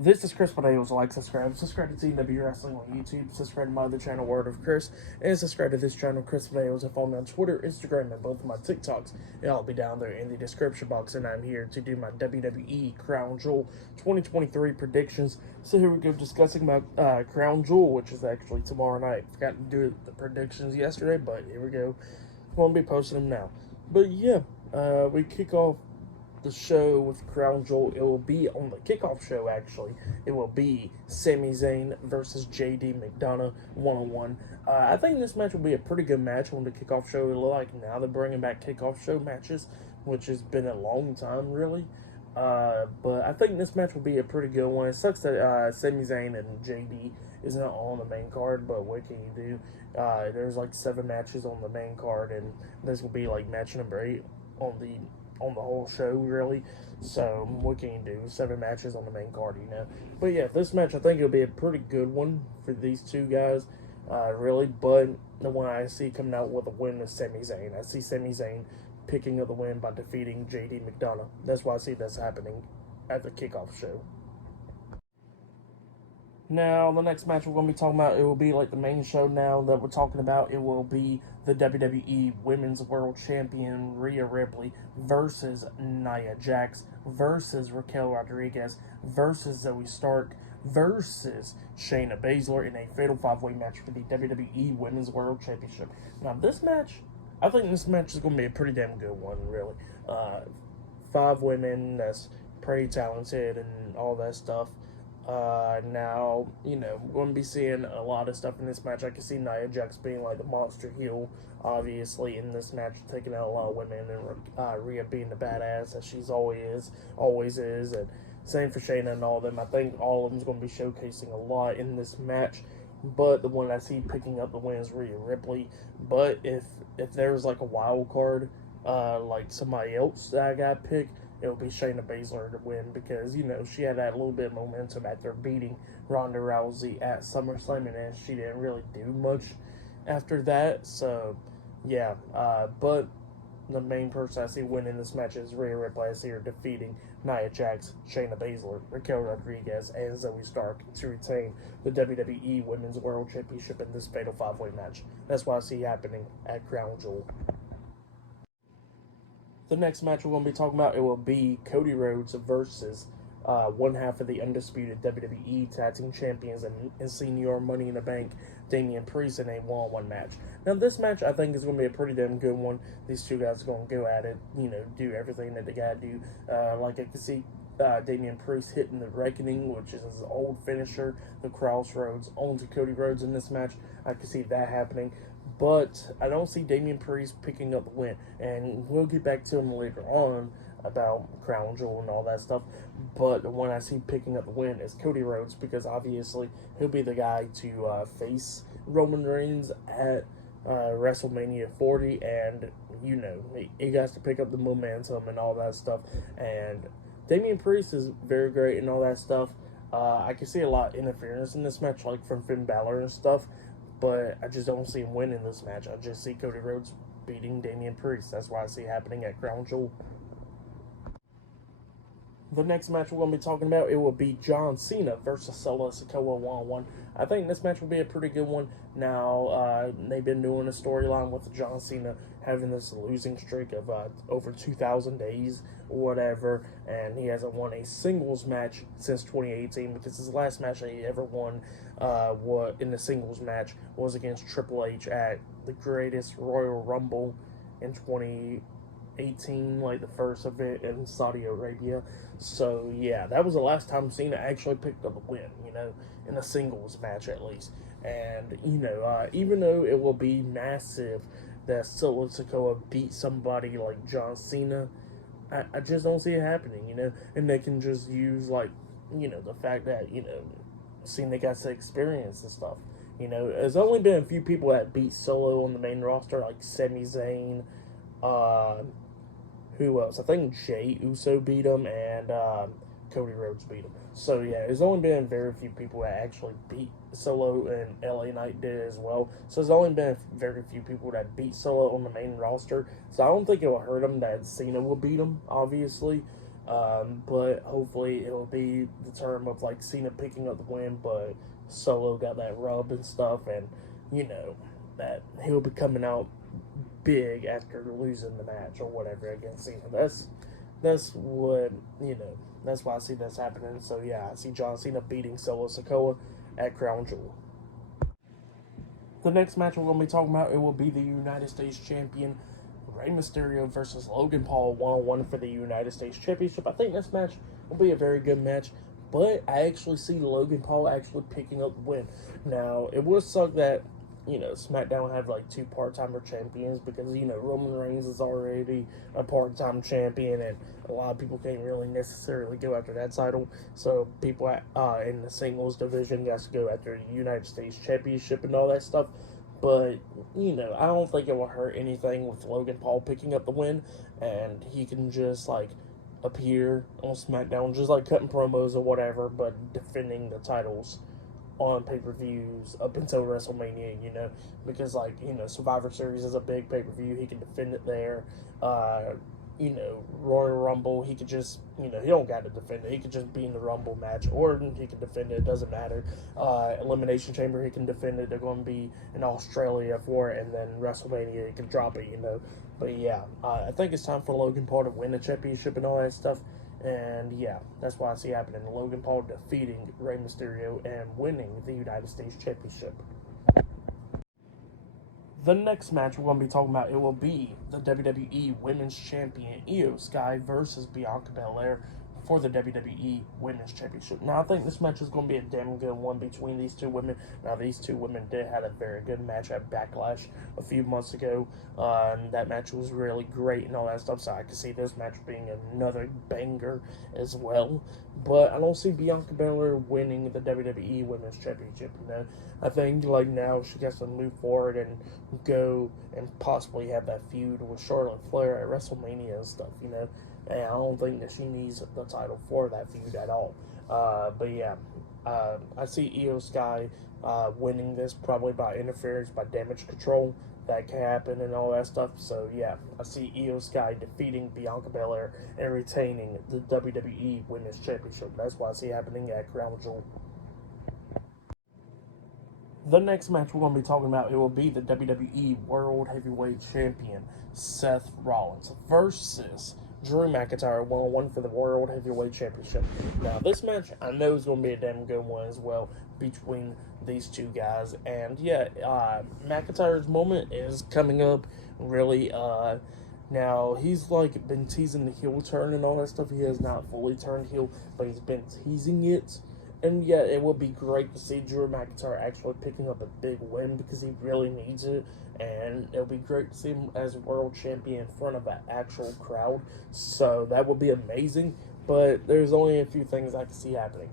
This is Chris Potato. Like, subscribe to TW Wrestling on YouTube, subscribe to my other channel, Word of Chris, and subscribe to this channel, Chris Potatoes, and follow me on Twitter, Instagram, and both of my TikToks. And I'll be down there in the description box, and I'm here to do my WWE Crown Jewel 2023 predictions. So here we go, discussing my Crown Jewel, which is actually tomorrow night. Forgot to do the predictions yesterday, but here we go. Won't be posting them now. But yeah, we kick off the show with Crown Jewel. It will be on the kickoff show, actually. It will be Sami Zayn versus JD McDonough one-on-one. I think this match will be a pretty good match on the kickoff show. It looks like now they're bringing back kickoff show matches, which has been a long time, really. But I think this match will be a pretty good one. It sucks that Sami Zayn and JD is not on the main card, but what can you do? There's like 7 matches on the main card, and this will be like match number 8 on the whole show, really. So what can you do? 7 matches on the main card, you know. But yeah, this match, I think it'll be a pretty good one for these two guys, really. But the one I see coming out with a win is Sami Zayn. I see Sami Zayn picking up the win by defeating JD McDonough. That's why I see this happening at the kickoff show. Now, the next match we're going to be talking about, it will be like the main show now that we're talking about. It will be the WWE Women's World Champion Rhea Ripley versus Nia Jax versus Raquel Rodriguez versus Zoe Stark versus Shayna Baszler in a fatal 5-way match for the WWE Women's World Championship. Now, this match, I think this match is going to be a pretty damn good one, really. 5 women that's pretty talented and all that stuff. Now, you know, we're going to be seeing a lot of stuff in this match. I can see Nia Jax being like the monster heel, obviously, in this match, taking out a lot of women, and Rhea being the badass that she's always is, and same for Shayna and all of them. I think all of them is going to be showcasing a lot in this match, but the one I see picking up the win is Rhea Ripley. But if there's like a wild card, like somebody else that I got picked, it will be Shayna Baszler to win, because, you know, she had that little bit of momentum after beating Ronda Rousey at SummerSlam, and then she didn't really do much after that. So, yeah. But the main person I see winning this match is Rhea Ripley. I see her defeating Nia Jax, Shayna Baszler, Raquel Rodriguez, and Zoe Stark to retain the WWE Women's World Championship in this fatal 5-way match. That's what I see happening at Crown Jewel. The next match we're going to be talking about, it will be Cody Rhodes versus one half of the undisputed WWE Tag Team Champions and Senior Money in the Bank, Damian Priest, in a one-on-one match. Now, this match, I think, is going to be a pretty damn good one. These two guys are going to go at it, you know, do everything that they got to do. Like I can see Damian Priest hitting the Reckoning, which is his old finisher, the Crossroads, onto Cody Rhodes in this match. I can see that happening. But I don't see Damian Priest picking up the win. And we'll get back to him later on about Crown Jewel and all that stuff. But the one I see picking up the win is Cody Rhodes, because obviously he'll be the guy to face Roman Reigns at WrestleMania 40. And, you know, he has to pick up the momentum and all that stuff. And Damian Priest is very great and all that stuff. I can see a lot of interference in this match, like from Finn Balor and stuff. But I just don't see him winning this match. I just see Cody Rhodes beating Damian Priest. That's why I see happening at Crown Jewel. The next match we're going to be talking about, it will be John Cena versus Solo Sikoa one-on-one. I think this match will be a pretty good one. Now, they've been doing a storyline with John Cena having this losing streak of over 2,000 days or whatever, and he hasn't won a singles match since 2018, because his last match that he ever won in the singles match was against Triple H at the Greatest Royal Rumble in 2018, like the first of it in Saudi Arabia. So yeah, that was the last time Cena actually picked up a win, you know, in a singles match at least. And, you know, even though it will be massive that Solo Sikoa beat somebody like John Cena, I just don't see it happening, you know. And they can just use, like, you know, the fact that, you know, Cena got to experience and stuff. You know, there's only been a few people that beat Solo on the main roster, like Sami Zayn, who else? I think Jey Uso beat him, and Cody Rhodes beat him. So yeah, there's only been very few people that actually beat Solo, and LA Knight did as well. So there's only been very few people that beat Solo on the main roster. So I don't think it will hurt him that Cena will beat him, obviously. But hopefully it will be the term of like Cena picking up the win, but Solo got that rub and stuff, and you know that he'll be coming out big after losing the match or whatever against Cena. That's what That's why I see this happening. So yeah, I see John Cena beating Solo Sikoa at Crown Jewel. The next match we're going to be talking about, it will be the United States Champion Rey Mysterio versus Logan Paul 1-on-1 for the United States Championship. I think this match will be a very good match, but I actually see Logan Paul actually picking up the win. Now, it would suck that, SmackDown have like two part-timer champions because, Roman Reigns is already a part-time champion and a lot of people can't really necessarily go after that title. So people in the singles division got to go after the United States Championship and all that stuff. But, I don't think it will hurt anything with Logan Paul picking up the win and he can just like appear on SmackDown, just like cutting promos or whatever, but defending the titles on pay-per-views up until WrestleMania, because Survivor Series is a big pay-per-view. He can defend it there. Royal Rumble, he could just, he don't got to defend it. He could just be in the Rumble match, or he can defend it. It doesn't matter. Elimination Chamber, he can defend it. They're going to be in Australia for it, and then WrestleMania, he can drop it, But yeah, I think it's time for Logan Paul to win the championship and all that stuff. And yeah, that's why I see happening. Logan Paul defeating Rey Mysterio and winning the United States Championship. The next match we're going to be talking about, it will be the WWE Women's Champion Io Sky versus Bianca Belair for the WWE Women's Championship. Now, I think this match is going to be a damn good one between these two women. Now, these two women did have a very good match at Backlash a few months ago. And that match was really great and all that stuff, so I can see this match being another banger as well. But I don't see Bianca Belair winning the WWE Women's Championship. I think now she gets to move forward and go and possibly have that feud with Charlotte Flair at WrestleMania and stuff, and I don't think that she needs the title for that feud at all. But yeah, I see Io Sky winning this probably by interference, by damage control. That can happen and all that stuff. So yeah, I see Io Sky defeating Bianca Belair and retaining the WWE Women's Championship. That's what I see happening at Crown Jewel. The next match we're going to be talking about, it will be the WWE World Heavyweight Champion Seth Rollins versus Drew McIntyre 1-on-1 for the World Heavyweight Championship. Now, this match, I know is going to be a damn good one as well between these two guys. And yeah, McIntyre's moment is coming up really. Now, he's been teasing the heel turn and all that stuff. He has not fully turned heel, but he's been teasing it. And yeah, it would be great to see Drew McIntyre actually picking up a big win because he really needs it. And it would be great to see him as world champion in front of an actual crowd. So that would be amazing. But there's only a few things I can see happening.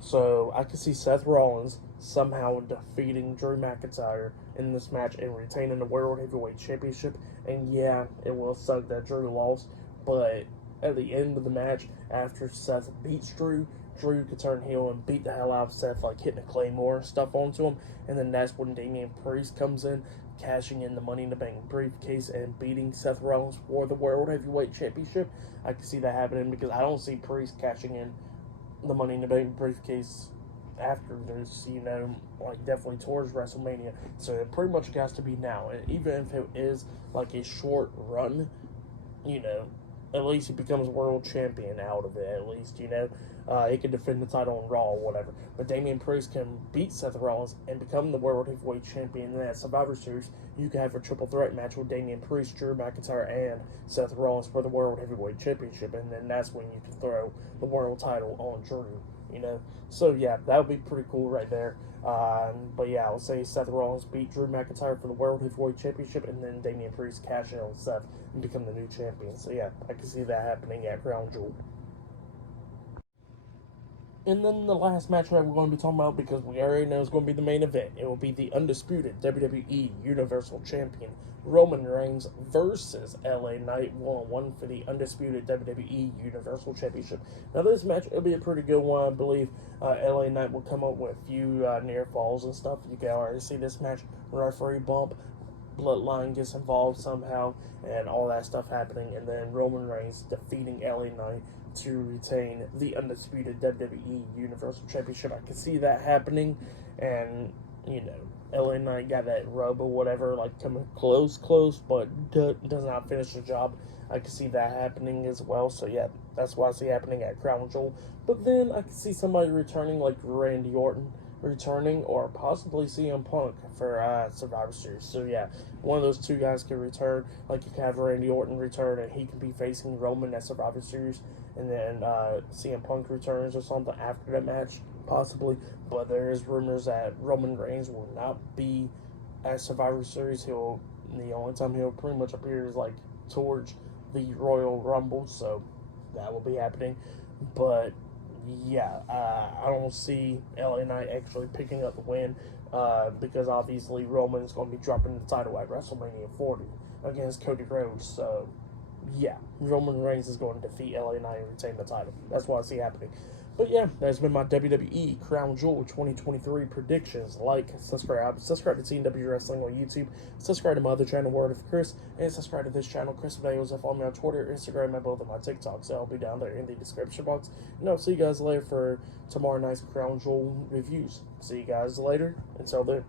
So I can see Seth Rollins somehow defeating Drew McIntyre in this match and retaining the World Heavyweight Championship. And yeah, it will suck that Drew lost. But at the end of the match, after Seth beats Drew could turn heel and beat the hell out of Seth, hitting a Claymore and stuff onto him. And then that's when Damian Priest comes in, cashing in the Money in the Bank briefcase and beating Seth Rollins for the World Heavyweight Championship. I can see that happening because I don't see Priest cashing in the Money in the Bank briefcase after this, definitely towards WrestleMania. So it pretty much has to be now. And even if it is a short run, at least he becomes world champion out of it, at least, he can defend the title on Raw or whatever. But Damian Priest can beat Seth Rollins and become the World Heavyweight Champion. And at Survivor Series, you can have a triple threat match with Damian Priest, Drew McIntyre, and Seth Rollins for the World Heavyweight Championship. And then that's when you can throw the world title on Drew, So yeah, that would be pretty cool right there. But yeah, I would say Seth Rollins beat Drew McIntyre for the World Heavyweight Championship, and then Damian Priest cash in on Seth and become the new champion. So yeah, I can see that happening at Crown Jewel. And then the last match that we're going to be talking about, because we already know it's going to be the main event, it will be the undisputed WWE Universal Champion Roman Reigns versus LA Knight 1-on-1 for the undisputed WWE Universal Championship. Now this match, it'll be a pretty good one, I believe. LA Knight will come up with a few near falls and stuff. You can already see this match, referee bump, Bloodline gets involved somehow, and all that stuff happening, and then Roman Reigns defeating LA Knight to retain the undisputed WWE Universal Championship. I can see that happening, and LA Knight got that rub or whatever, like coming close, but does not finish the job. I can see that happening as well. So yeah, that's why I see happening at Crown Jewel. But then I can see somebody returning, like Randy Orton returning, or possibly CM Punk for Survivor Series. So yeah, one of those two guys can return. Like you can have Randy Orton return, and he can be facing Roman at Survivor Series, and then CM Punk returns or something after that match, possibly. But there is rumors that Roman Reigns will not be at Survivor Series. The only time he'll pretty much appear is like towards the Royal Rumble, so that will be happening. But yeah, I don't see LA Knight actually picking up the win, because obviously Roman's going to be dropping the title at WrestleMania 40 against Cody Rhodes. So yeah, Roman Reigns is going to defeat LA Knight and retain the title. That's what I see happening. But yeah, that's been my WWE Crown Jewel 2023 predictions. Like, subscribe to Team W Wrestling on YouTube, subscribe to my other channel, Word of Chris, and subscribe to this channel, Chris Videos, and follow me on Twitter, Instagram, and both of my TikToks. So I'll be down there in the description box. And I'll see you guys later for tomorrow night's Crown Jewel reviews. See you guys later. Until then.